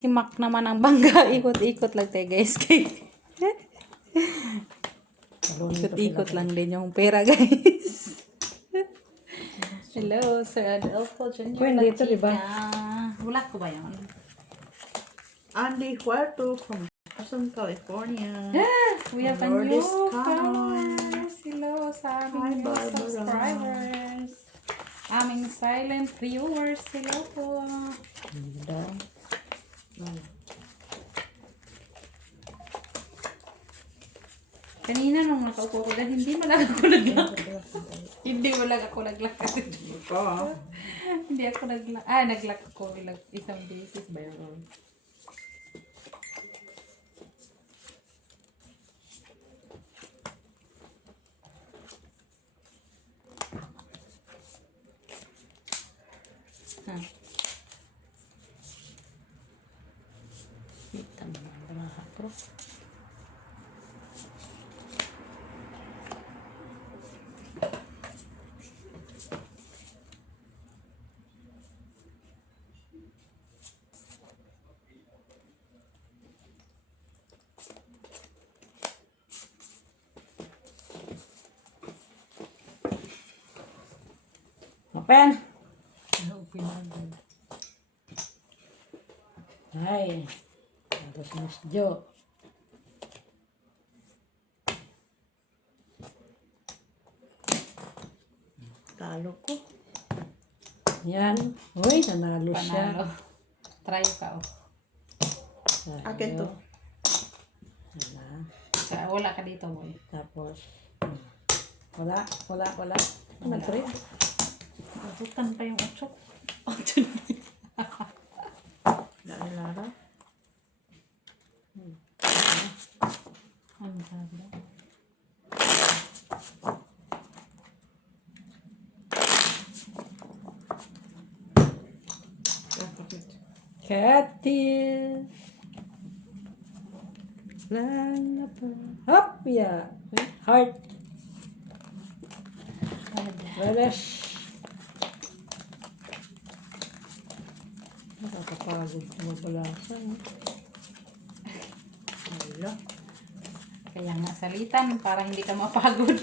Himak naman ang bangga. Ikot-ikot lang tayo guys. Ikot-ikot lang din yung pera guys. Hello, Sir Adolfo Jr. Pwede ito, diba? Wala ko ba yun? Andy Huerto from Carson, California. We have a Lourdes new Cam. followers. Hello sa Hi, aming new Barbara. subscribers. Aming silent viewers. Hello po. Ganda. Kanina nung nakaupo ko dahil hindi man lang ako naglakad. Hindi mo lang ako naglakad. Ito. Hindi ako naglakad. Naglakad ko isang beses ba yun? Kita mo na ako. Open. Ay. Tapos Miss Jo. Talo ko. Yan. Uy, nanalo siya. Panalo. Try ka oh. Akin to. Wala ka dito mo. Tapos, wala. Nag-trip. Matutan pa yung 8. Lara. Ano sabi? Katis. Lang pa. Hop, ya. Heart. Relish. Nakakapagod na mabalasan. Wala. Kaya nga salitan para hindi ka mapagod.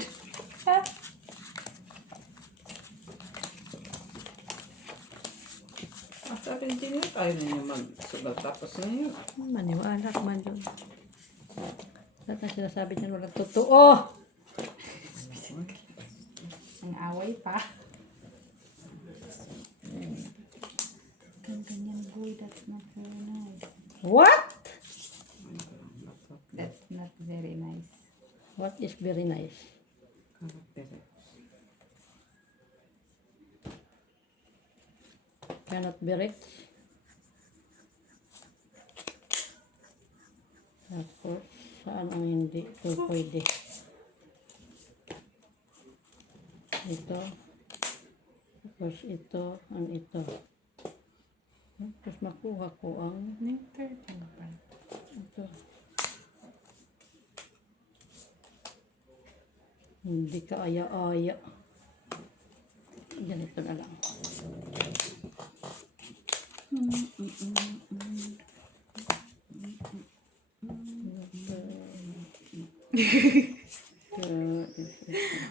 Sabi din yun, ayaw na niya magsugal tapos na yun. Maniwala ka man yun. Lahat na sinasabi niya walang totoo. Ang away pa. Ang ganyan boy, that's not very nice. What? That's not very nice. What is very nice? Karakter. Cannot be rich. Tapos, saan ang hindi ito pwede? Ito. Tapos ito, ang ito. Tapos makuha ko ang Yung third ano pa? ito. Hindi ka aya-aya. Ganito na lang.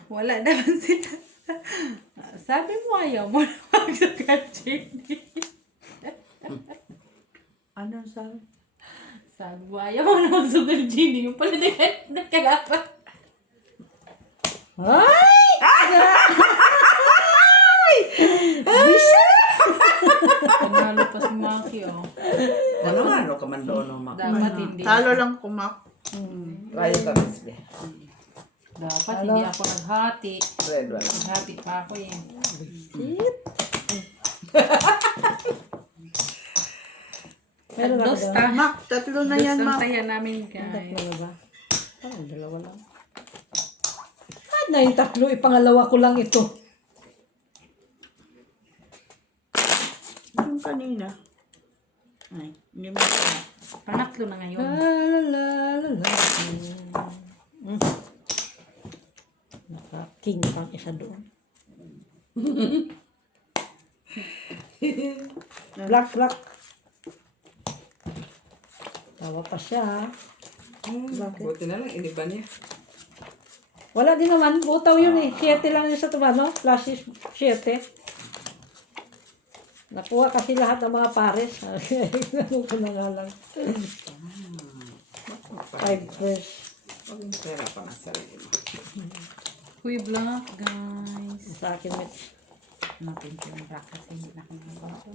Wala naman sila. Sabi mo ayaw mo na mag-Jenny. Anong sabi? Sabi mo ayaw mo na mag-sugar Jenny. Yung pala nagkalapat. Ay! Panalo pa si Maki oh. Ano ka man doon ng Dapat hindi. Talo lang kumak. Ayaw ka misli. Dapat hindi ako naghati. Red one. Naghati pa ako eh. Meron ako Dos doon. ta. Mak, tatlo na yan, Dos ang Mak. taya namin Tatlo guys. na ba? Parang dalawa lang. Na yung tatlo, ipangalawa ko lang ito. Yung kanina. Ay, hindi mo pa. Pangatlo na ngayon. La. Naka-king pang isa doon. Black. Tawa pa siya. Bakit? Buti na lang, iniba niya. Wala din naman. Butaw yun eh. 7 lang yun sa tuba, no? Flashes 7. Nakuha kasi lahat ng mga pares. Ano ko na nga lang. 5 fresh. Huwag yung pera pa ng sarili mo. Huy Black, guys. Sa akin, Mitch. Natin yung Black kasi hindi na kami nabasa.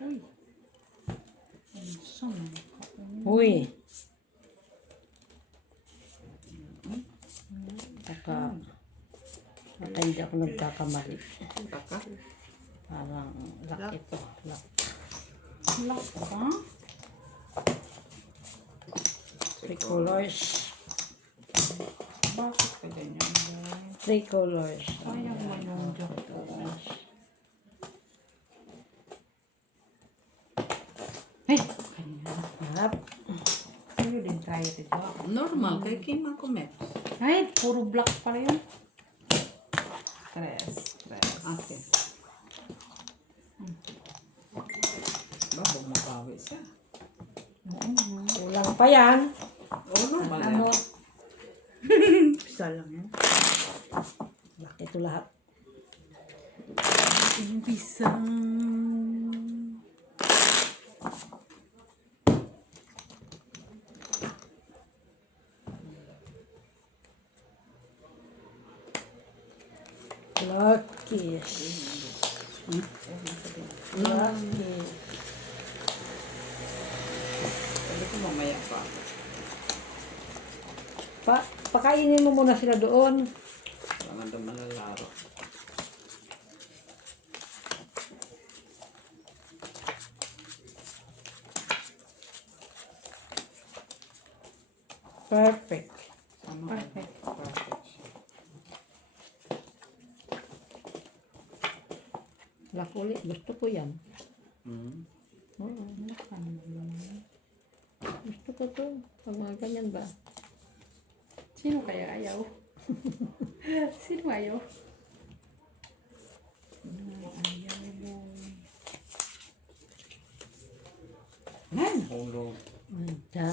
Uy. Ang sama. Uy. Baka hindi ako nagkakamali. Baka? Parang lock ito. Lock. Black ba? 3 colors. Bakit ka ganyan, guys? 3 colors. Sayang mo yung joke. Hey! Kanya. Harap. Sa'yo din tayo dito. Normal, kay Kim ang comment. Ay, puro black pala yun. Tres. Okay. Ba, bumabawi siya. Kulang pa yan. Oo, normal Ano? yan. Isa lang yan. Lock ito lahat. Pisang. Luckies. Luckies. Sabi ko mamaya pa. Pakainin mo muna sila doon. Wala nga daw malalaro. Perfect. Sama Perfect. Perfect siya. Lakuli. Gusto ko yan. Hmm. Oo. Gusto ko to. Pag mga ganyan ba? Sino kaya ayaw? Sino ayaw? Ayaw mo. Nan! Hulog. Ja.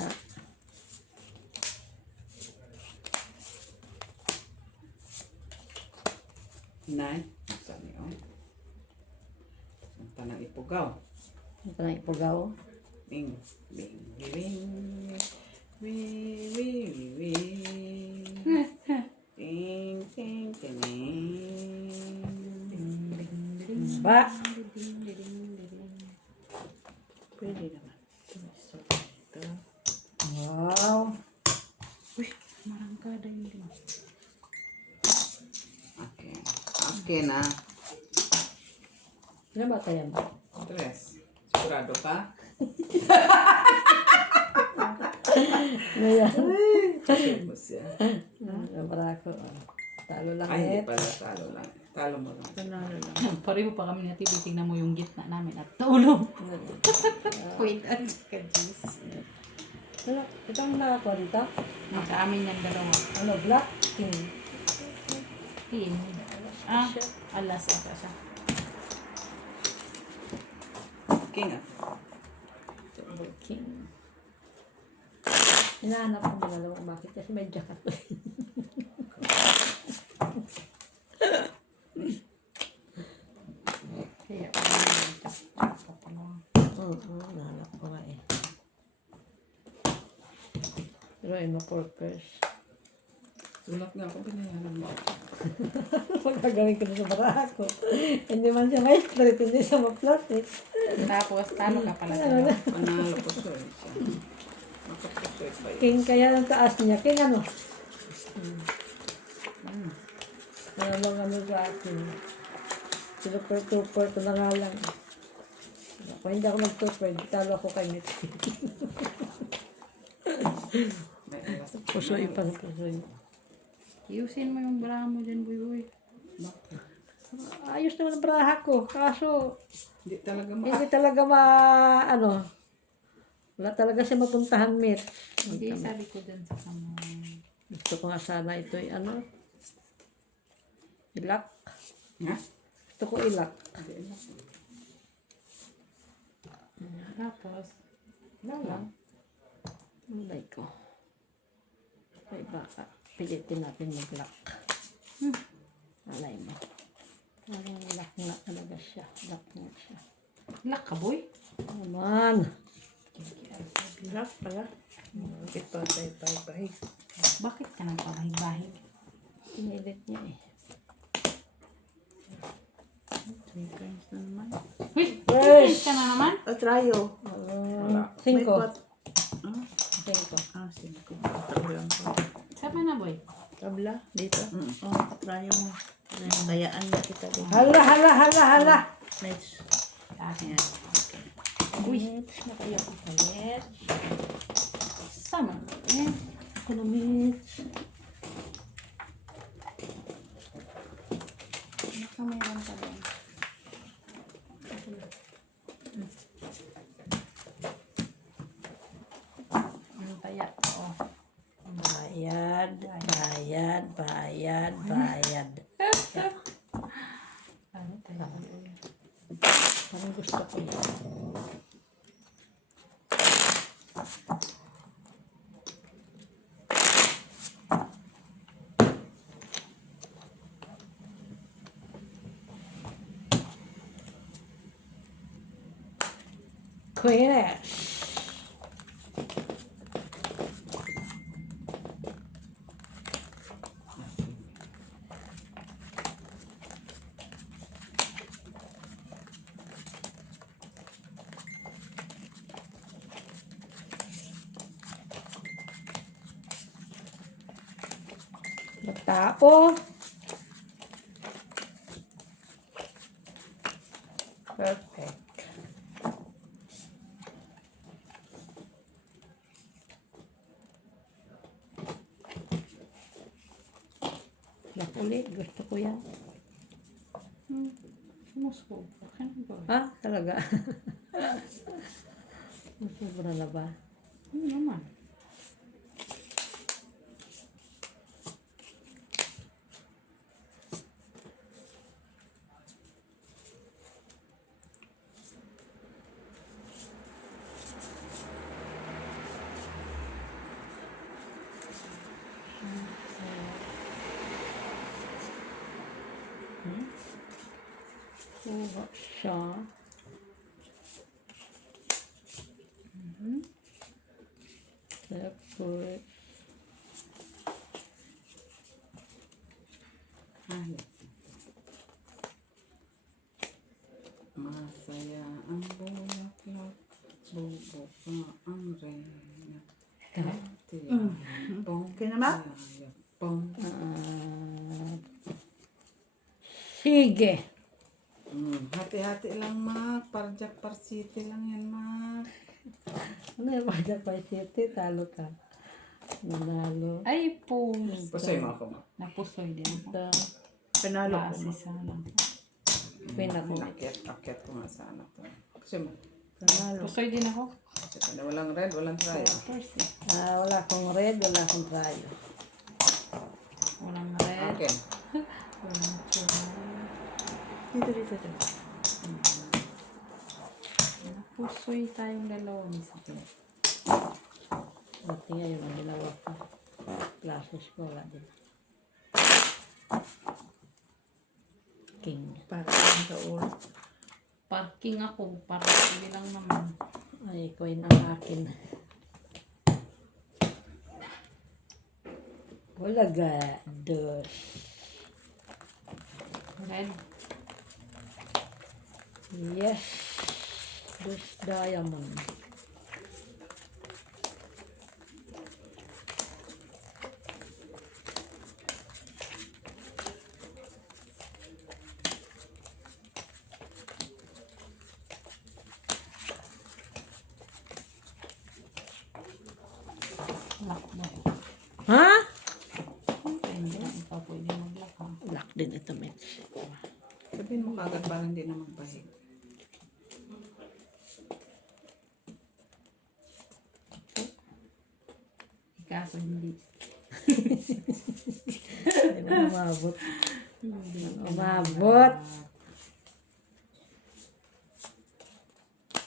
Nay. Saan niyo? Ang tanang ipugaw. Ito na ipugaw. Bing. Bing. Bing. Wee. Wee. Wee. Ting. Ting. Ting. Ba? Pwede naman. So, ito. Wow. Uy, marangkada yun din. Okay. Okay na. Sino ba tayo ba? Tres. Sigurado ka? Ano yan? Sure mo siya. Para ako. Talo lang Ay, hindi eh. pala. Talo lang. Talo mo lang. Panalo lang. Pareho pa kami natin. Titignan mo yung gitna namin at naulong. Wait, at ka juice. Ano? Ito ang nakakuha dito? Sa amin yung dalawa. Ano? Black? King. Pin. Ah, alas ata siya. King ah. King. Hinahanap ko mga dalawang bakit kasi may jacket. Kaya pa pala. Nahanap ko nga eh. Pero ano purpose? Tulak nga ako. Binayaran mo. Magagawin ko na sa baraha ko. Hindi man siya maestro, hindi siya ma-plastic. Tapos, talo ka pala sa'yo. Panalo ko siya. Makapusoy pa yun. King kaya ang taas niya. King ano? Ano lang ano sa akin. Super-tuper ko na nga lang. Ako hindi ako nag-tuper. Talo ako kay Mitch. May alas. Pusoy pa sa pusoy. Iusin mo yung bra mo dyan, boy. Ayos naman ang baraha ko. Kaso, Hindi talaga hindi talaga ano, wala talaga siya mapuntahan, Mitch. Hindi, sabi ko dyan sa kama. Gusto ko nga sana ito ano, Ilak. Ha? Gusto ko ilak. Tapos, Wala lang. Malay ko. Ay baka. Pilitin natin mag-lock. Malay mo. Parang lock nga talaga siya. Lock nga siya. lak ka, boy. Naman. Lahat pala. Bakit pa tayo pahig? Bakit ka nang pamahig-bahig? Pinilit niya eh. 3 times na naman. Uy, Yes! ka na naman? Tryo. Wala. 5. Ah, 5. 5. Tago lang ko. Sama na, boy. Tabla, dito. Tryo mo. Kayaan na kita din. Hala, hala, hala, hala. Let's. Akin. Uy. Nakayak ko palit. Sama. Ako na, Mitch. Baka mayroon pa din. Yung taya. Oo. Bayad, bayad, bayad, bayad. Ano tayo? Parang gusto ko yun. Queenish. Tao. Perfect. Nakulit, gusto ko yan. Sumusko. Akin na, boy. Ha? Talaga? Sobra na ba? Ano naman? Kuha siya. Separate. Masaya ang bulaklak. Bubuka ang reyna. Okay na ba? Sige. Hati-hati lang, Mak. Parjak City lang yan, Mak. Ano yung mga pa city? Talo ka. Nanalo. Ay, puso. Pasoy mo ako, Mak. Napusoy din ako. Ito. Panalo ko, Base Mak. sa lang. Akyat ko nga sa anak ko. Kasi mo. Nanalo. Pusoy din ako. Kasi walang red, walang try. First eh. Wala akong red, wala akong trayo. Walang red. Okay. Walang tsura. Dito. Napusoy tayong dalawa. Misaki. Pati nga yung ginawa ko. Classes ko, wala din. King. Para sa ulo. Parking ako. Parking lang naman. Ay, coin ang akin. Wala ga. Dos. Red. Yes. Dos diamond. Lock mo. Ha? Hindi na ikaw pwede mag-lock ha. Lock din ito, Mitch. Sabihin mo kagad para hindi na magpahig. Kaso hindi. Hindi mo umabot. Hindi Umabot.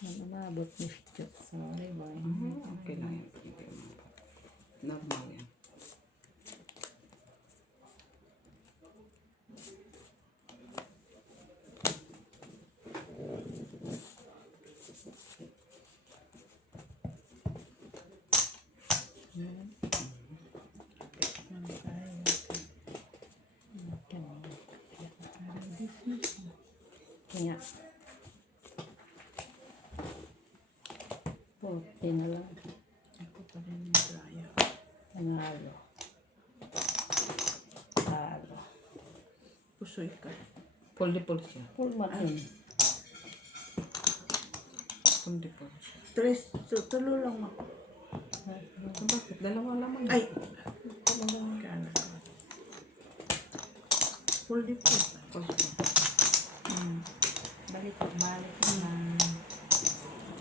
Umabot ni Shit. Sorry, boy. Okay lang yan. Hindi umabot. Normal yan. Kaya. 40 na lang. Ako pa rin yung dryer. Panalo. Talo. Pusoy ka. Puldi-puldi siya. Full matin. Puldi-puldi siya. Tres, tulo lang ako. Bakit? Dalawa lamang. Ay! Kaya Full dip po. Puldi. Balik na.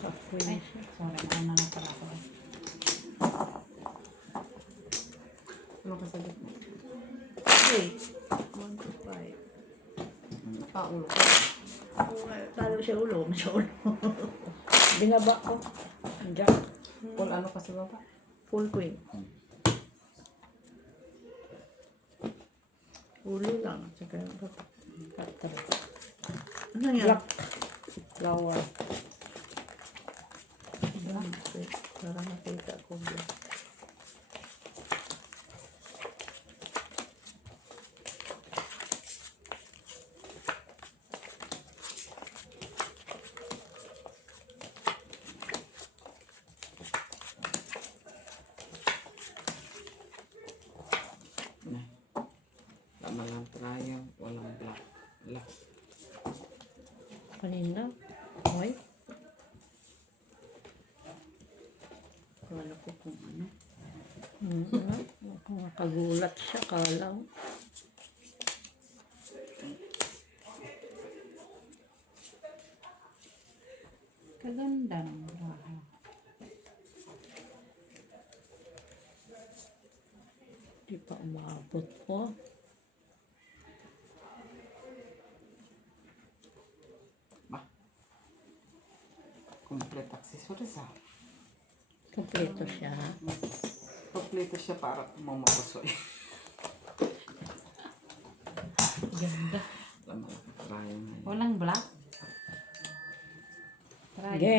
Kapoy Ay, na siya. sorry, nauna na pala ako. Ano ka sa gitna? Wait. 1 to 5. Ulo. Talo siya ulo. Siya ulo. Binaba ko. Diyan. Full ano ka sa baba? Full queen. Ulo lang. Tsaka yung Cutter. ano yan? Black. Flower. Wait, para makita ko. Black. Na. Tama lang dryer. Walang black. Black. Kanina. Hoy. Kala ko kung ano. Nakagulat siya. Kalaw. Kaganda ng bahay. Di pa umabot ko. Complete accessories ah. Kompleto siya. Complete siya para mamakusoy. Ganda. Tama lang dryer na yun. Walang black? Try. Sige.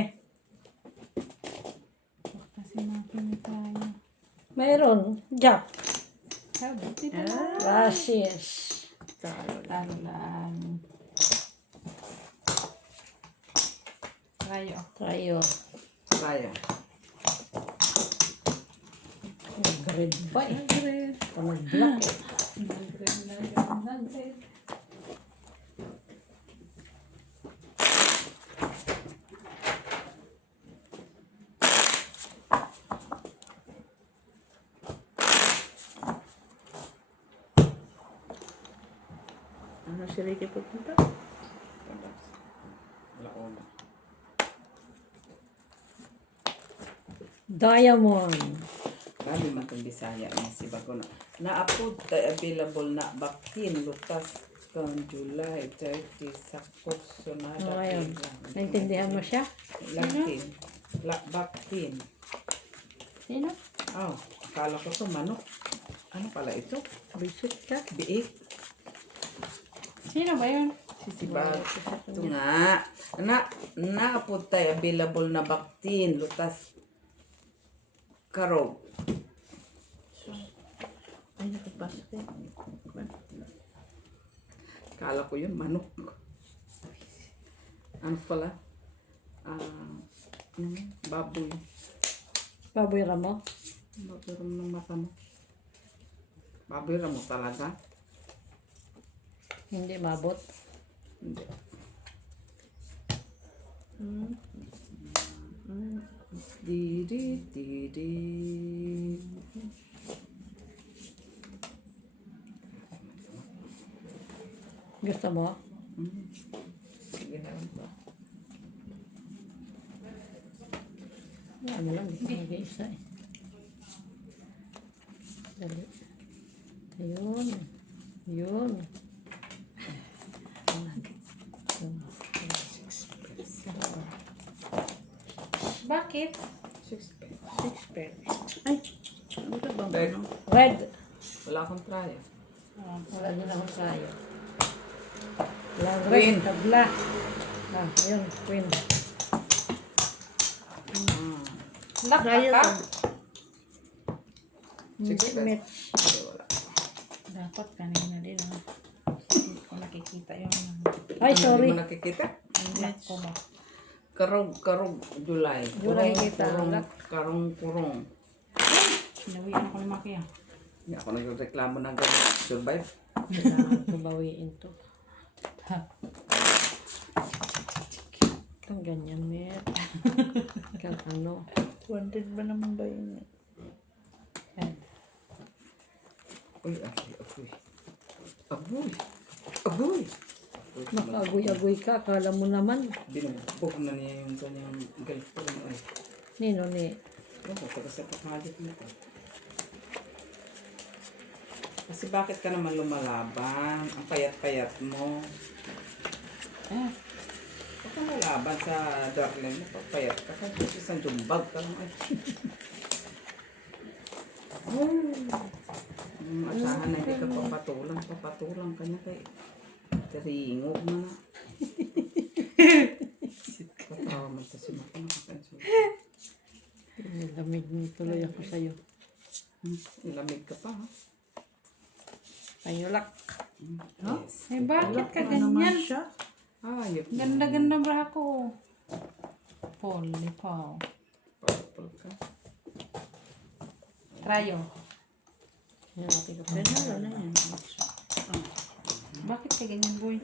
Kasi natin tayo. Mayroon. Jack. Buti na lang. Gracias. Talo. Talo lang. Try oh. Tayo. Dryer. Grade pa eh. Kamag black eh. Ano si Ricky pupunta? Laona. Diamond. Kami man itong Bisaya na si Bagona. Na-upload tayo available na vaccine lutas kang July 30 sa Kursonada. O ngayon. Naintindihan mo siya? Vaccine. Vaccine. Sino? Oh, akala ko to manok. Ano pala ito? Bisit ka? Biik. Sino ba yun? Sisibag. Ito nga. Na-upload tayo available na vaccine lutas karog. Ay, nakapasok eh. Kala ko yun, manok. Ano pala? Baboy. Baboy ramo? Baboy ram ng mata mo. Baboy ram mo talaga? Hindi mabot. Hindi. Di. Gusto mo? Sige na lang ba? Ano lang, hindi ko mag-iisa eh. Dali. Ayun. Yun. Bakit? 6 pence. 6 pence. Ay, ano ka ba? Red. Ano? Red. Wala akong try. Wala din akong sayo. Wala Queen. red. Tabla. Ayun. Queen. Lock Trial ka? ka. Hindi, 6 pence. match. Ay, wala. Dapat kanina din ah. Hindi ko nakikita yung Ay, Ano, sorry. Hindi mo nakikita? lock ko ba? Karong, July. July kita, Kurong, wala. kurong. Sinawian ako ni Maki ah. Hindi ako nagreklamo ng ganyan. Survive. Kailangan ko bawiin to. Itong ganyan, Mer. Kang ano. Wanted ba naman ba yun? Red. Uy, agoy. Agoy. Agoy. Makagoy-agoy ka. Akala mo naman. Binugbog na niya yung kanyang girlfriend. Ay, Nino ni. ako, taga sa pakalit nito. Kasi bakit ka naman lumalaban? Ang payat-payat mo. Huwag kang lalaban sa darling mo. Pagpayat ka. Kasi isang jumbag ka lang. Ay. Asahan na hindi ka papatulang ka na kay Teringog na na. Katawa man sa si Maki nakapansin. Lamig mo tuloy ako sa'yo. Ilamig ka pa ha? Payulak. Yes. Eh bakit ka Ano naman ganyan? siya? Ayop na. Ganda-ganda bra ko. Polly pa. Purple ka. Trayo. Hinapin ko pa. Ganyan na yan. Bakit ka ganyan boy?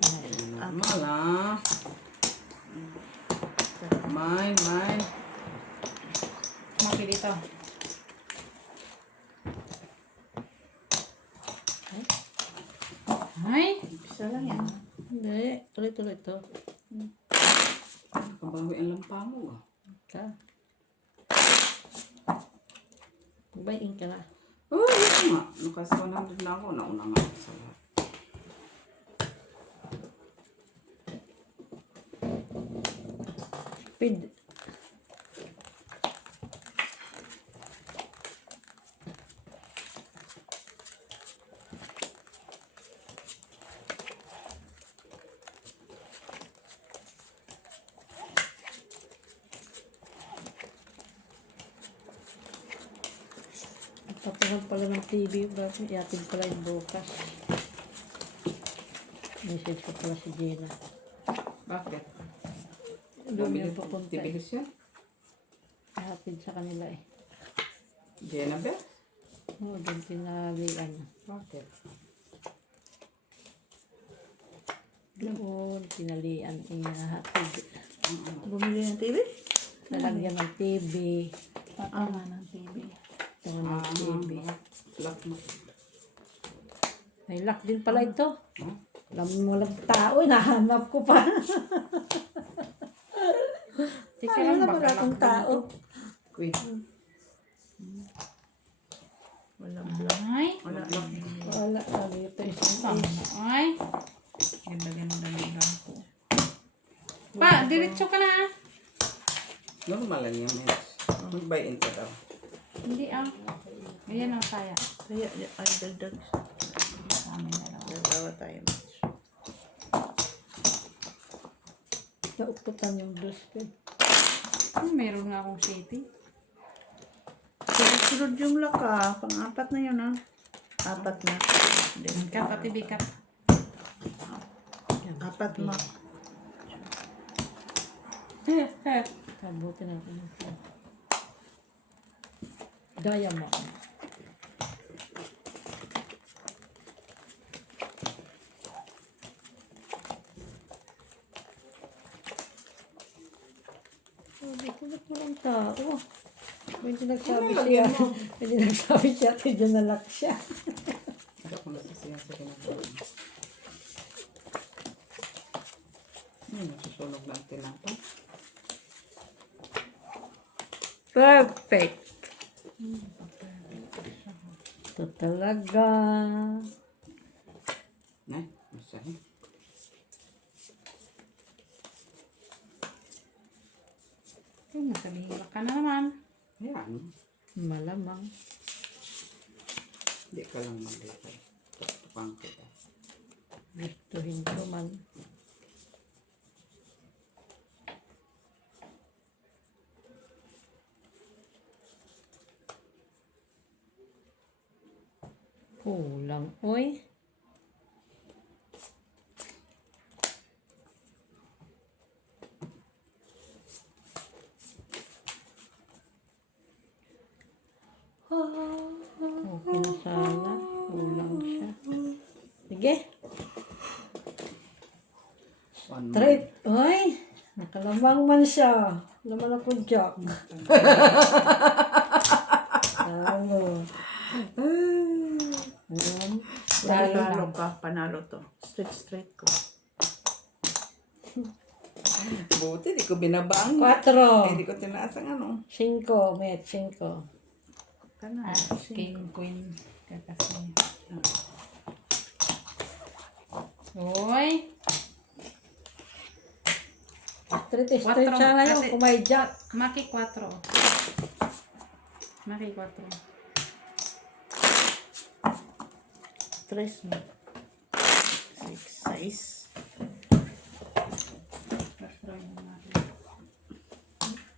Normal ha? Mine. Maki dito. Ay! Isa lang yan. Hindi. Tuloy-tuloy to. Nakabawi ang lampa mo ah. Ka. Bayin ka na. Oh, yun nga. Nakas 100 na ako. Nauna nga ako sa lahat. Speed. Papalag pala ng TV. Bakit iatid pala yung bukas. Message ko pala si Gina. Bakit? Doon yung papunta eh. Tibilis yan? Iatid sa kanila eh. Jenabel? Oo, doon tinalian. Bakit? Doon, tinalian. Ihatid. Bumili ng TV? Nalagyan ng TV. Tama ng TV. Ito ng TV. Lock mo. May lock din pala ito. Huh? Alam mo walang tao, nahanap ko pa. Tika Ano lang na baka wala akong tao. Queen. Wala. Ay! Wala. Wala, sabi ito isang Tama. Ay! Ganda-ganda ng bra ko. Pa, diretso ka na ah. Normal lang yung meds. Mag-buy-in ka daw. Hindi ah. Ayan ang saya. Kaya, ay, dagdag. Sa amin na lang. Dalawa tayo. Nauputan yung dress ko. Meron nga akong city. Sunod yung laka. Pang-apat na yun, ha? Apat na. Then, Kat, pati bikat. apat mo. Kabuti natin ito. Gaya mo. Sabi ko, ba't walang tao? Pwede nagsabi Ano, siya. lagyan mo? Pwede nagsabi siya, pwede nalak siya. Hindi ako nasasiyan sa ginagawa mo. Nasusunog na ang tinapay. Perfect. Ito talaga. Ay, masaya. Ay, sabihin ka na naman. Ayan. Malamang. Hindi ka lang maglakad. Tutupang kita. Gustuhin ko man. Kulang. Uy. Okay na sana. Kulang siya. Sige. One Straight. Uy. Nakalamang man siya. Laman ako jack. Talo. Panalo ka, panalo to. Straight ko. Buti, di ko binabang. 4. Hindi ko tinaas ang ano. 5. Met 5. Panalo. King, queen. Kakasi. Uy. Straight Quatro. sana yun. Kasi- Kung may jack. Maki 4. Maki 4. 3 mo. 6. 4 yung maki.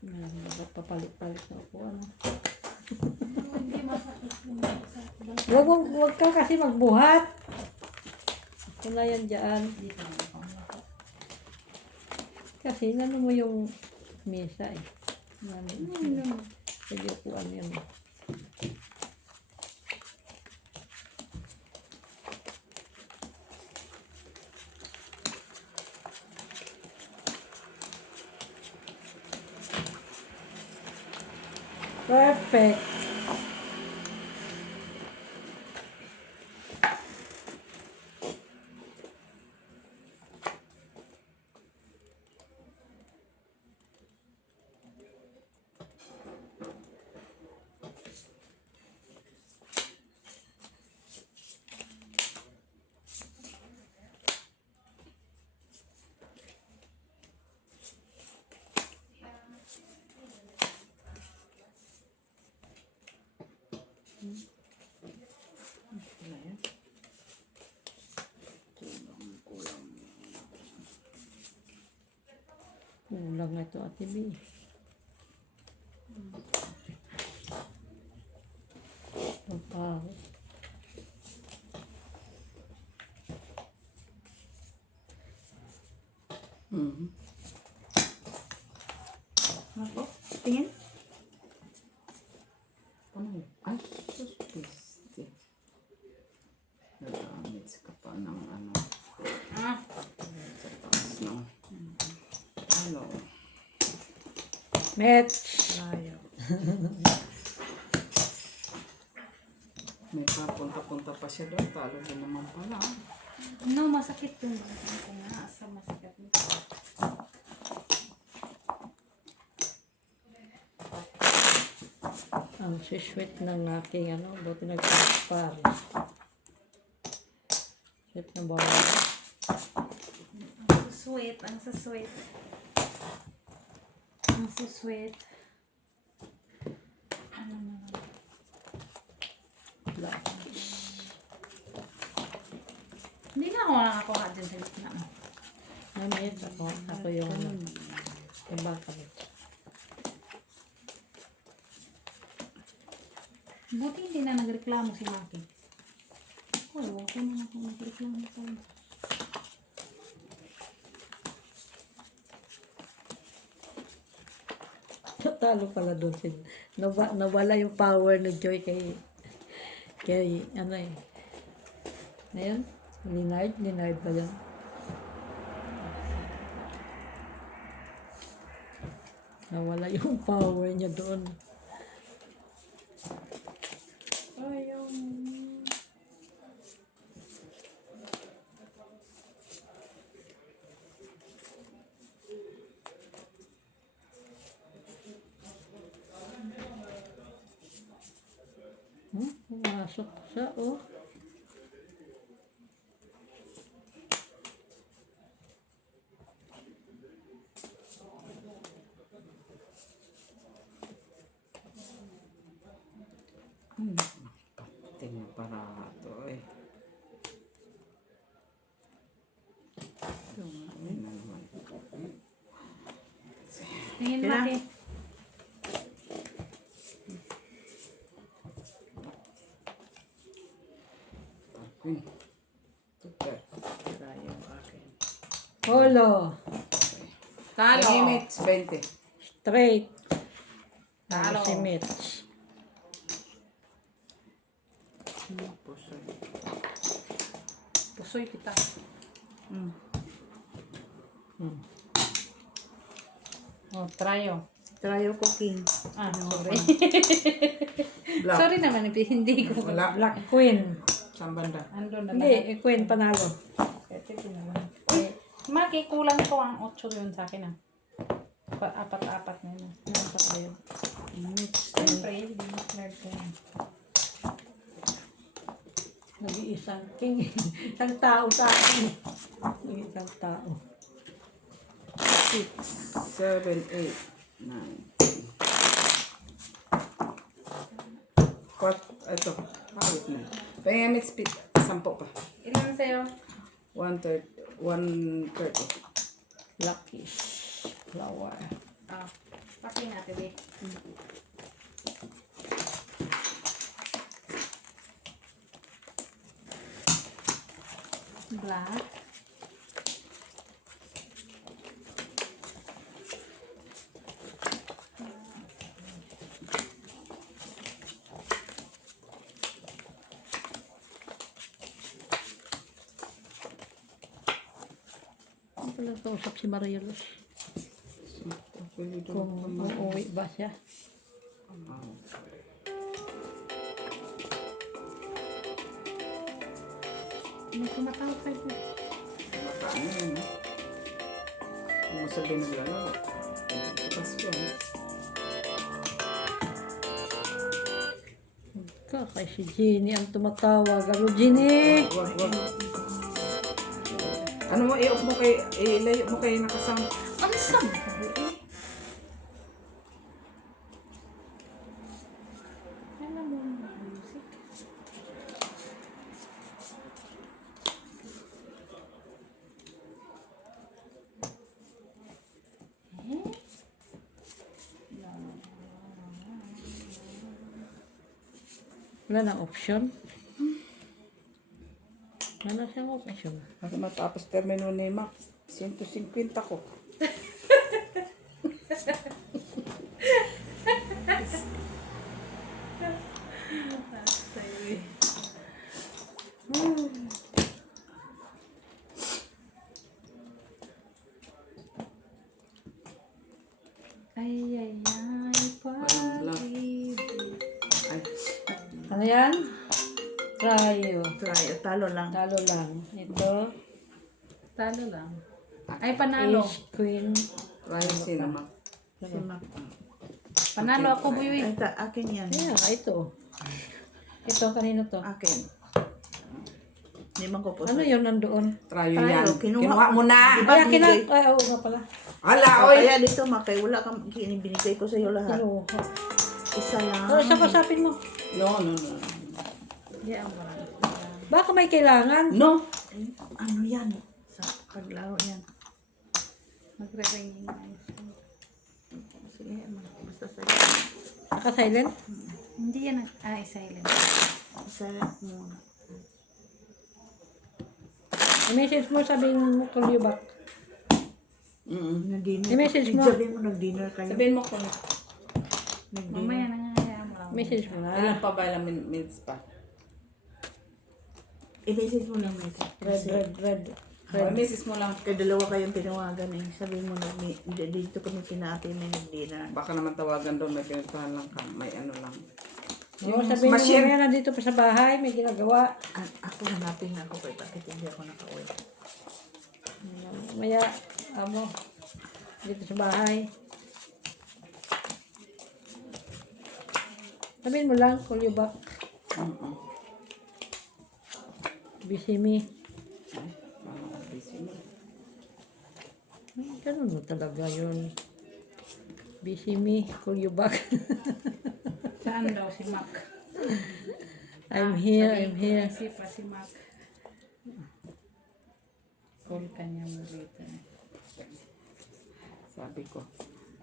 Dapat papalit-palit na ako. Ano? Hindi masakit yung Huwag ka kasi magbuhat. Ito na yan dyan. dito lang ako. Kasi ano mo yung mesa eh. Sa upuan yan. Perfect. Kulang na ito, Ate B. Wow. Mhm. Ako, tingin. Ano? Ay, sus, piste. Nagamit ka pa ng ano. Ah, Sa taas ng ano. Match. Ayaw. May papunta-punta pa siya doon. Talo din naman pala. no, masakit yung ko nga. Asa masakit nito. Ang sweet ng aking ano, buti nagpaparis. Sweet na bawal. Ang sweet, ang sweet. Ang sweet. Ano naman? Blackish. Hindi na ako nakakuha dyan sa gitna. Namit ako yung ibang kamit. Buti hindi na nagreklamo si Maki. Oh, okay na ako nagreklamo sa Talo pala doon si nawala yung power ni Joy kay ano eh. Ngayon, Linard ba yan? Nawala yung power niya doon. Ayaw. Pumasok siya, oh. Tingin Sila? Maki. Queen. Super. Tira yung akin. Holo. Talo. Limits 20. Straight. Talo. Si Mitch. Pusoy. Pusoy kita. Mm. Oh, tryo. Try ko king. Ah, sorry. Black. Sorry naman, hindi ko. Wala. Black Queen. Saan banda? Andun na Hindi, Queen panalo. Ito pinala. Maki, kulang to ang 8 yun sa akin ah. Apat-apat na yun. Yan pa kayo. Siyempre, hindi mo clear ko yan. Nag-iisang king. Isang tao sa akin. Nag-iisang tao. 6, 7, 8, 9. Ito. Awit na. Pahingin speed. 10 pa. Ilan sa'yo? 130. Lucky flower. Ah, paki natin eh. Black. Ano pala kausap si Maria Luz? Pwede Kung uuwi ba siya? May kumatawag kayo. Ano yun, eh? Kung masabihin nila, no? Pasko, eh. Kay si Jenny ang tumatawag. Hello, Jenny! Wag. Ano mo, i-off mo kay, ilayo mo kay nakasama. Ang sabi ko eh. Alam mo yung music. Wala na option. Wala siyang option. Kasi matapos termino ni Mac, 150 ko. Ay, pag-ibig. Ay, Ano yan? Tryo. Try. Talo lang. Talo lang. Ito. Talo lang. Ay, panalo. Ace, Queen. try si na Mac. Si Mac. Panalo ako, buwi. Ay, akin yan. Yeah, ito. Ito, kanino to? Akin. Hindi man ko pusoy. Ano yun nandoon? Try Tayo, yan. kinuha Kinuha mo na. Diba, Ay, akin na. binigay? Ay, oo nga pala. Hala, O, oy. kaya dito, Makay, wala kang binigay ko sa'yo lahat. Kinuha. Isa lang. Ano sa kasapin mo? No. Yeah, ang marami. Baka may kailangan. No. Ano yan? Sa kaglaro yan. Magre-ringing na yun. Sige, basta sa'yo. Naka-silent? Hindi yan, silent. Silent muna. I-message mo, sabihin mo, call you back. Nag-dinner. I-message mo. Sabihin mo, nag-dinner kayo. Sabihin mo kung Nag-dinner. Mamaya na nga, kaya mo lang. Message mo na. ilan pa ba ilang minutes pa. I-message mo lang, message. Red. Oh, message mo lang. Kaya dalawa kayong tinawagan eh. Sabihin mo, dito kami kinati may nag-dinner. Baka naman tawagan doon, may pinuntahan lang ka. May ano lang. Oo, sabihin mo, machine. mamaya nandito pa sa bahay, may ginagawa. Ako hanapin na ako kay bakit hindi ako nakauwi. Maya, dito sa bahay. Sabihin mo lang, call you back. Busy me. Ganun mo talaga yun. Busy me, call you back. Saan daw si Mac? I'm here. Si pa si Mac. Call ka niya mo dito. Sabi ko.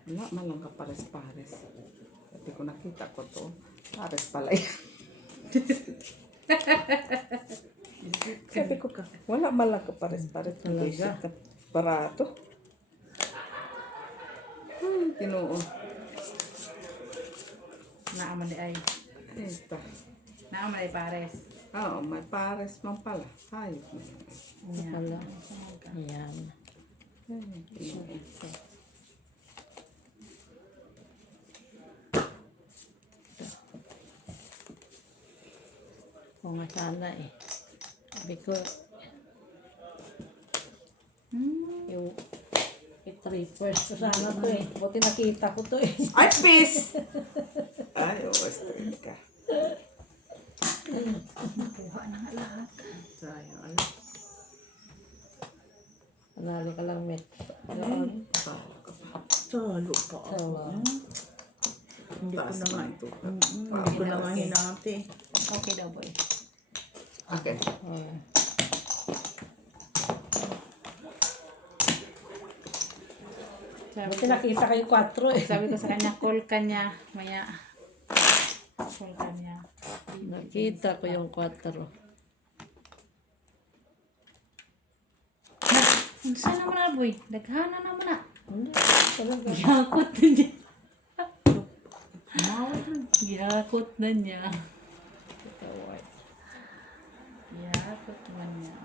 Wala man lang ka pares-pares. Pati ko nakita ko to. Pares pala yan. Sabi ko ka, wala man lang ka pares-pares. Talaga? Barato. Tinuon. Naaman di ay. Ito. Naaman di pares. Oo, may pares man pala. Hayop na yan. Wala. Ayan. Tinuon. O nga sana eh. Sabi ko, yung i-trippers ko sana to eh. Buti nakita ko to eh. Ay, peace! Ay, straight ka. Kuha na nga lahat. Sayang, ano? Panalo ka lang, Met. Talo ka pa. Talo pa ako. So, Hindi ko Taas na nga. naman ito. Hindi ko na nga hinati. Okay daw boy. Okay. buti nakita kayo 4 eh. Sabi ko sa kanya, call ka niya. Maya. Call ka niya. Nakita ko yung 4. Saan naman na boy? Daghana naman na. Hindi, talaga. Gihakot na niya. Gihakot na niya. Gihakot man niya.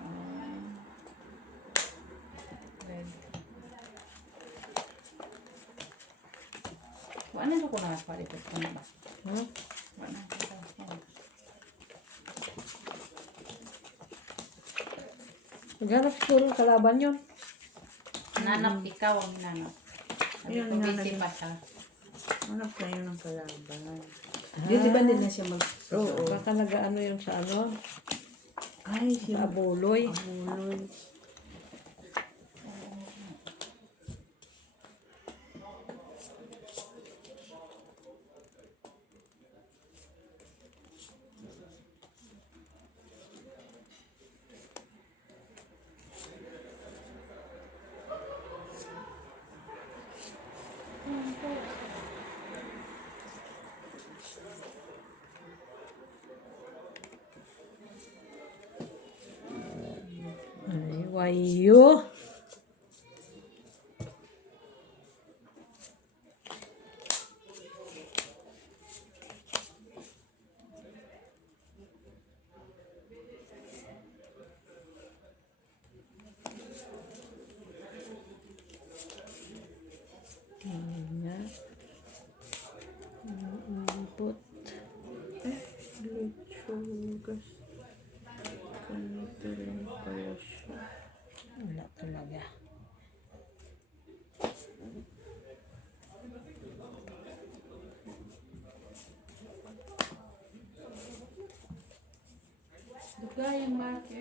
Red. Wala na ko na palipot ko na ba? Hmm? Wala na ko na. Maghanap siguro ng kalaban yun. Nanap, ikaw ang nanap. Sabi Yun ko, nga, busy pa siya. Hanap na yun ng kalaban. Di ba din na siya mag... Oo. Baka nag-ano yung sa ano, Ay, sa abuloy. sinuloy. Ay, wayo. Ayan. Input. Lechugas. Ganito lang pala siya. Wala talaga. Dugayang laki.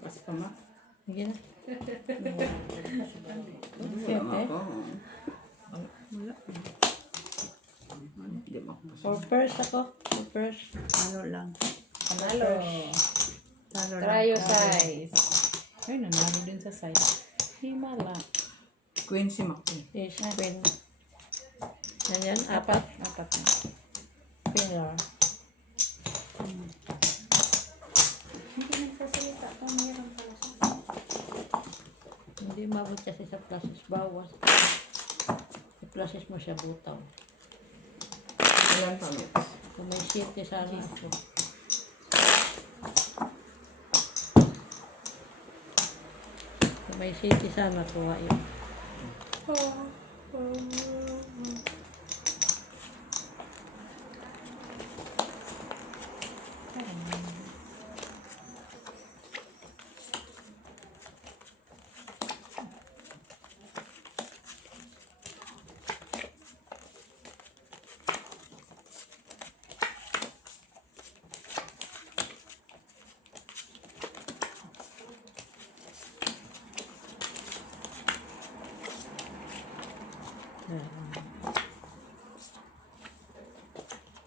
Kasi pa ma. Sige na. Wala ako. Wala. Hindi mo ako. For first ako. For first. Ano lang. Panalo. Talo lang. Try your size. Ay, nanalo din sa size. Himala. Queen si Mako. Is queen. Yan yan. Apat. Apat. Apat na. Pillar. Hindi nagsasalita kung meron pala siya. Hindi mabot kasi sa pluses. Bawas. Sa pluses mo siya butaw. Ilan pa mit? Kung may city sana ako. Kung may city sana kuha yun.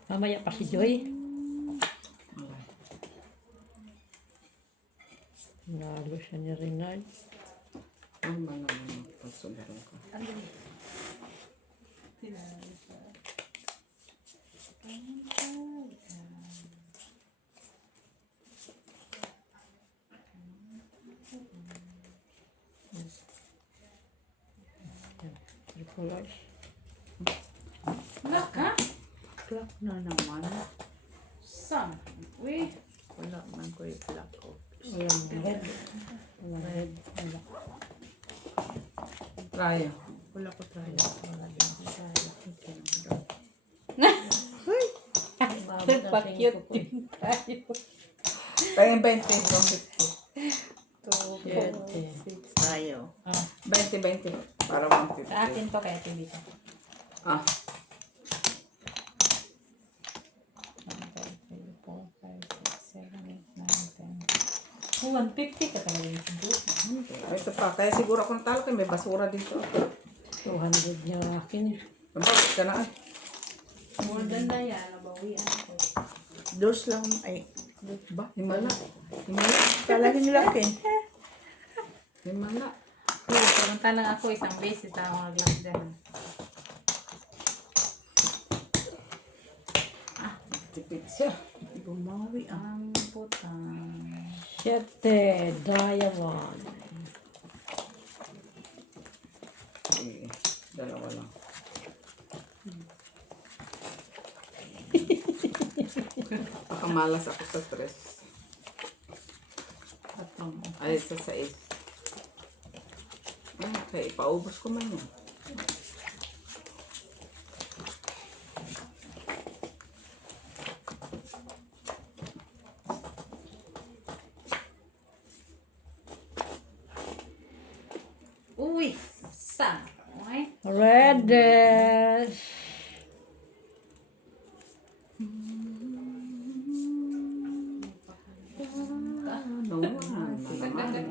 Mamaya pa si Joy. Nalo siya ni Renard. Ang mga pagsundaro ko. Triple H. Lock, ha? Clock na naman. Saan? Uy. Wala man ko yung clock ko. Walang red. Walang red. Wala. Tayo. Wala ko tayo. Wala din ako tayo. Nagpa-cute din tayo. Tayo 20, 150. 7. Tayo. 20, para 150. Sa akin to, kaya TV ko. Ah, 150 ka talaga yung siguro. ito pa. Kaya siguro akong talo kayo, may basura dito. 200 niya akin. Bakit ka na? More than na yan, nabawian ko. Dos lang. Ay. Ba? Himala. Himala. Talagang laki. Himala. Uy, pumunta lang ako isang beses na ako nag-lockdown. Tipid siya. Bumawi Ang ang putang. 7. Diamond. Dalawa lang. Pakamalas ako sa stress. Ay, sa 6. Okay, ipaubos ko man yan. Uy! Saan? Okay? Reddish.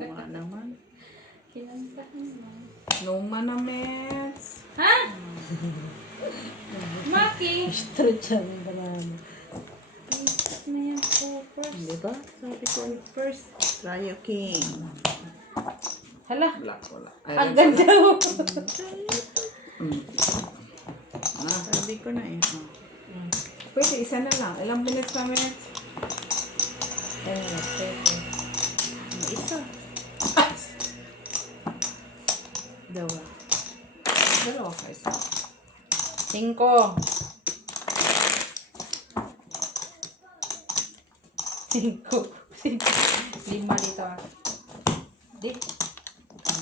Ano naman. Kinantahan mo. Numa na, mets. Ha? Maki! Stretch ang banana. Ikat na yan po first. Di ba? Sabi ko first. Tayo king. Hala! Black, wala. Ay, Ang red. ganda mo! Sabi ko na eh. Pwede, isa na lang. Ilang minutes na, mets? Isa. Dawa. Dalawa ka isa. 5. 5. 5 dito ah. Di.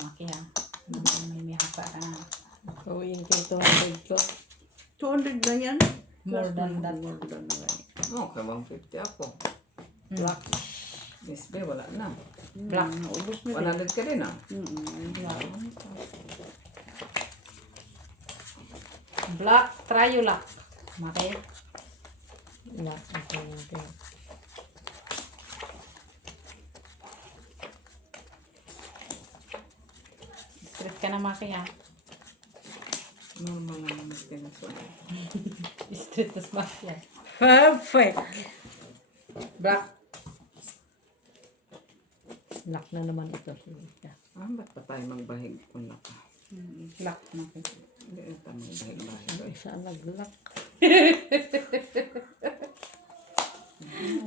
Maki ha. May hapa ka na. Gawin ko 200 ko. 200 na yan? More than that. More than that. Okay, 150 ako. Black. Miss B, wala na. Black. Naubos mo din. 100 ka din, ah. Black. Try lock. Maki. Black. Ako yung pink. Straight ka na Maki ha. Normal lang mas pinasok. Straight na Maki ha. Perfect. Black. Black na naman ito. Sige. Ba't pa tayo magbahig kung naka? Black Maki. Hindi ito magbahig-bahig. Isa nag-lock.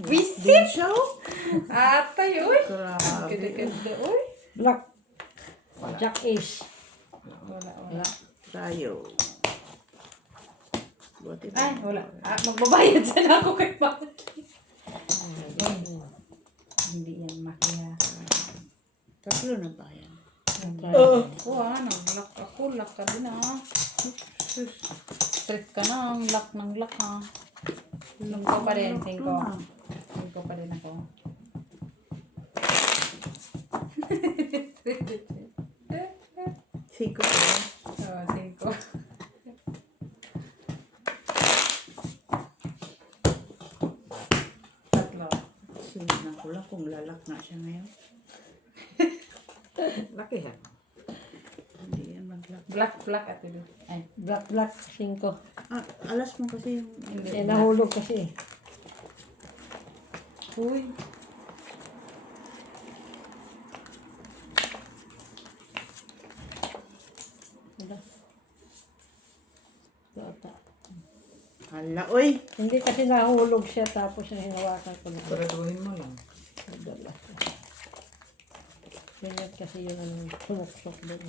Visit! Show? Atay, uy! Grabe. Ganda-ganda, uy! Black. Jack Ace. Wala. Tayo. Buti Ay, wala. Magbabayad sana ako kay Maki. Hindi yan Maki ha. Tatlo na ba yan? Ako nag-lock ako. Lock ka din ha. Straight ka na. Ang lock ng lock ha. 5 pa rin. 5 pa rin ako. Siko pa yan. Oo, 5. Tatlo. Sinan ko lang kung lalak na siya ngayon. Laki ha. Hindi yan mag-lock. Black at ito. Ay, Black, 5. Ah, alas mo kasi yung... Eh, nahulog kasi. uy. Hala, uy. Hindi kasi nahulog siya tapos yung hinawakan ko na. Paraduhin mo lang. Nagdala siya. Ganyan kasi yun ang sumuksok doon.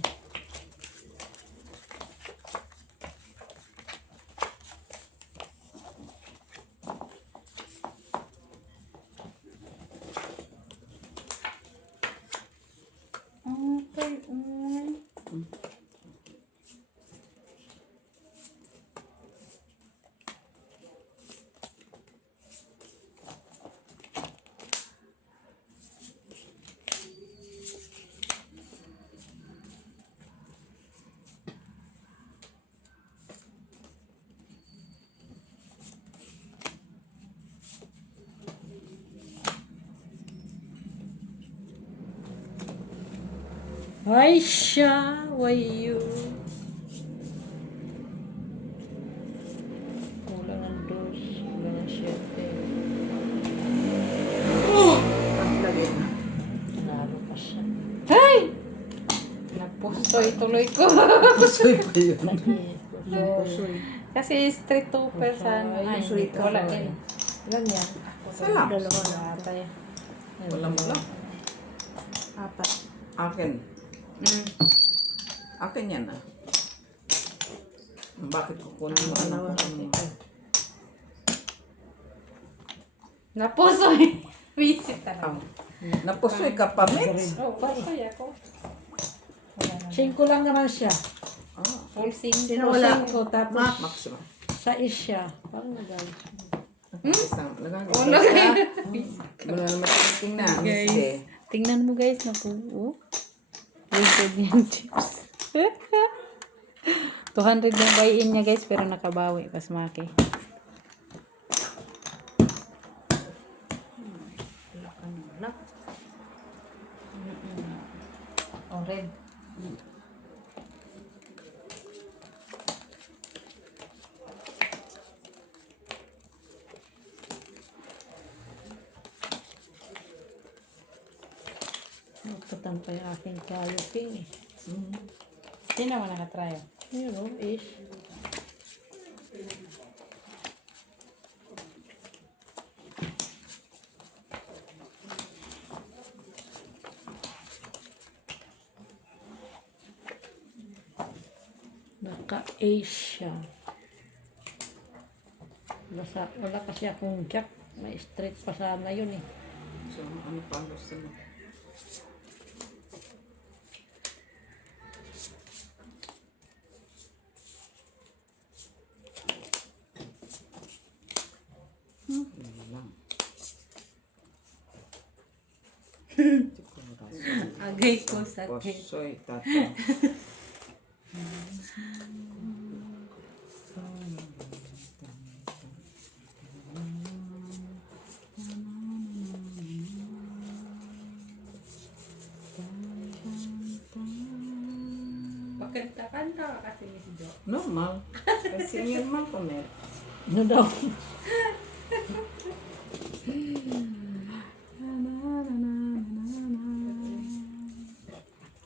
Okay. Ay siya! Wayo! Kulang ang dos. Kulang ang 7. Ang lagay na. Nalo pa siya. Hey! Napusoy tuloy ko. Pusoy pa yun. Pusoy. Kasi street topper sa ano. Ay, Pusoy hindi. ka. Wala din. Ilan yan? Salam. Dalawa na. Wala tayo. Wala mo lang. Apat. Akin. Mm. Akin yan ah. Bakit kukunin mo anak ko? Napusoy. Visit talaga. Napusoy ka pa, Mitch? Oh, pusoy ako. Wala na. 5 lang naman siya. Ah, Full sing. Sino wala? 5 tapos maximum. 6 siya. Parang nagalit. Isang, nagagawin. Oh, lagay. Wala naman tingnan. Guys. Sige. Tingnan mo guys, naku. Oh. Wasted yung chips. 200 yung buy-in niya guys, pero nakabawi. Pasmaki. Oh, red. Nagpatan pa yung aking kayo king eh. Sino mo nakatry? Yun o, is. Naka-ace siya. Wala kasi akong jack. May straight pa sana yun eh. So, ano pa gusto mo? Yun lang. Agay ko sa Pusoy, tato. Pakanta ka kasi ni si Jo. Normal. Kasi yun man ko, Met. Ano daw?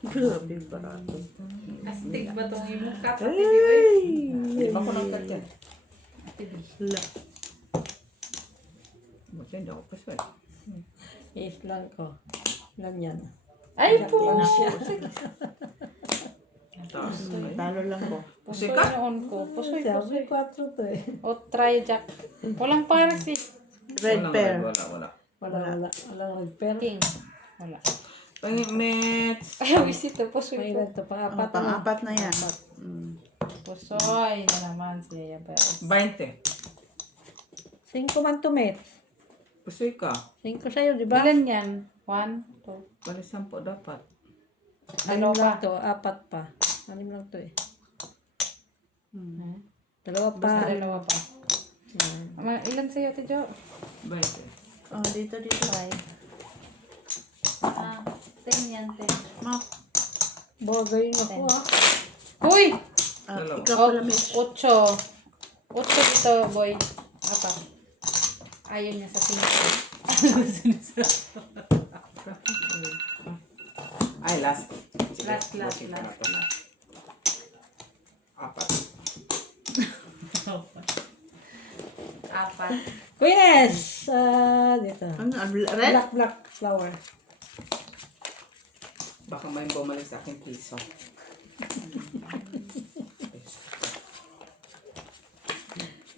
Grabe barato. Astig ba itong imong kat? Di ba ko nang katyan? Hala. Buti hindi ako pusoy. Ace lang ko. Ilan yan? Ay po! Tapos, Talo lang ko. Pusoy ka? noon ko. Pusoy, Sabi pusoy. 4 to eh. O try jack. Walang pares eh. Red pair. Wala. Wala. Wala nag-pair. King. Wala. Met. Ay, wisito. Pusoy May po. ilan to? Ang Pang-apat na. pang-apat na yan. Pusoy na naman siya. 20. 5 man to, mate. Pusoy ka. 5 sa'yo, di ba? Ilan yan? 1, 2. Bali 10 dapat. Ano Ano lang pa? to? 4 pa. 6 lang to eh. Hmm. 2 pa. Basta dalawa pa. Ilan sa'yo, Tijo? 20. Oh, dito. 10 yan, 10. Mak. Bagay na po ah. Uy! Dalawa. Ikaw pala, Mitch. 8. 8 dito, boy. Apa? Ayaw niya sa 5. Ay, last. Sige, Last. buti pa na to. Apat. Apat. Queens! Dito. Ano? Red? Black flower. Baka may bumalik sa akin piso.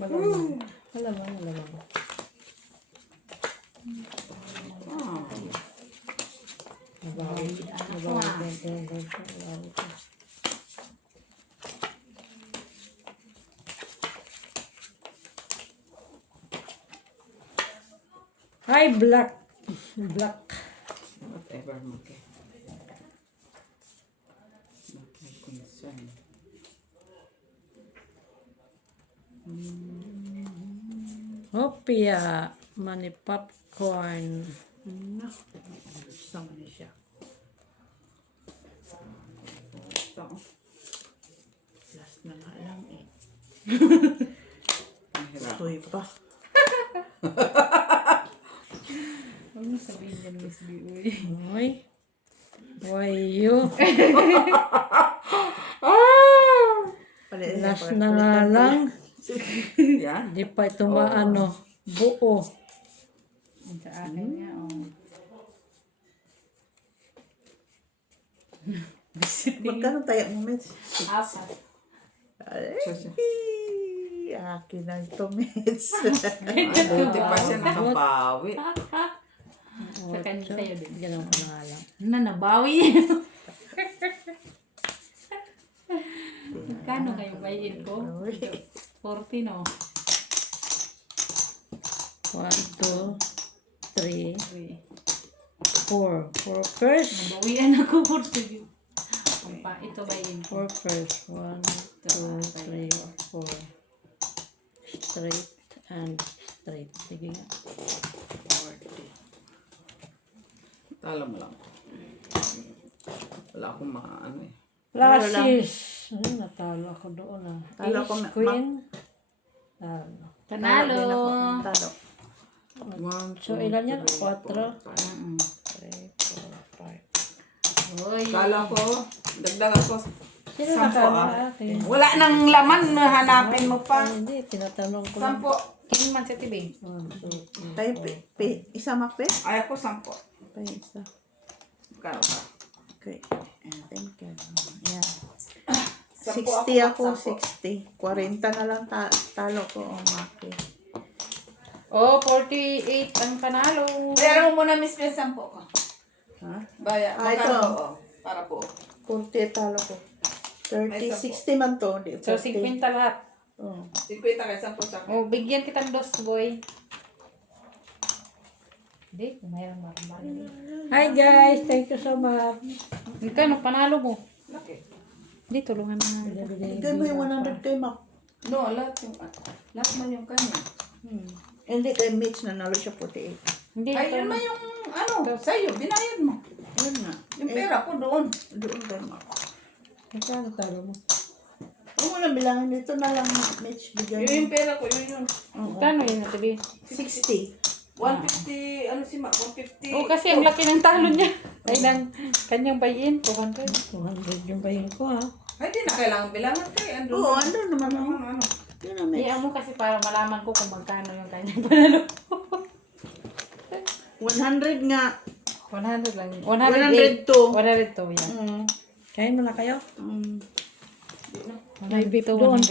Malamang. Malamang. Ah. Hi, black. Black. Whatever mo ke. Bakit concern? Hopia. Money popcorn. Gusto mo niya siya. Ito. Last na nga lang eh. Ang hirap. Soy pa. Huwag mo sabihin yan, Miss B. Uy. Uy. Why you? Last na nga lang. Yan. Di pa ito maano. Buo. Yung sa akin niya, oh. Magkano tayo mo, Mitch? Apat. Ay, Siya. akin na ito, Mitch. Buti pa siya nakabawi. Sa kanya sa'yo din. Ganun ko na nga lang. Na, nabawi. Kano kayo bayin ko? 40, no? 1, 2, 3, 3. 4. 4 first. Nabawian ako 40. Ito bayin ko. 4 first. 1, 2, 3, 4. Straight and straight. Sige nga. Tala mo lang. Wala akong maano eh. Flashes. Ay, natalo ako doon ah. Talo ko, Ace, Queen. Talo. Panalo. Talo. 1, So, ilan yan? 4? 3, 4, 5. Uy. Kala ko, dagdag ako. Sino Sampo, natalo ah. akin? Wala nang laman, hanapin mo pa. Hindi, tinatanong ko lang. 10. King man sa TV. 1, 2, 3, Tayo, isa mape? Ay ako 10. Pa isa. Kano ka? Okay. Thank you. Yan. 10 60 ako, 10. 60. 40 na lang talo ko, o Maki. Oh, 48 ang panalo. Bayaran mo muna, Miss Pia, 10 ko. Ha? Magkano ito. ko? Para po. 40 talo ko. 30, Ay, 60 man to. Di, So, 40. 50 lahat. Oh. 50 kayo, 10 sa akin. Oh, bigyan kitang dos, boy. Hindi, mayroong marami. Hi guys, thank you so much. Ikaw, panalo mo. Laki. Hindi, tulungan na. Bigay mo yung 100 kay Mac. No, lahat man yung kanya. Hindi kay Mitch na nalo siya 48. Hindi, Ay, ito yun na. na yung, sa'yo, binayad mo. Yun nga. Yung pera ko doon. Doon kay Mac. Magkano talo mo? Huwag mo na bilangin dito na lang, Mitch. Bigay Yun mo. yung pera ko, yun. Kano yun, Ate B? 60. 150, ano si Mac, 150. Oh, kasi ang laki ng talo niya. Ay, ng kanyang bayin, 200. 200 yung bayin ko ha. Ay, di na kailangan bilangan kay Andrew. Oo, ano naman ako. Ano? Yun na, Mitch. Iyan mo kasi para malaman ko kung magkano yung kanyang panalo. 100 nga. 100 lang. 102. 102, yan. Mm. Kain mo na kayo? Mm. May beef 102, doon. 100.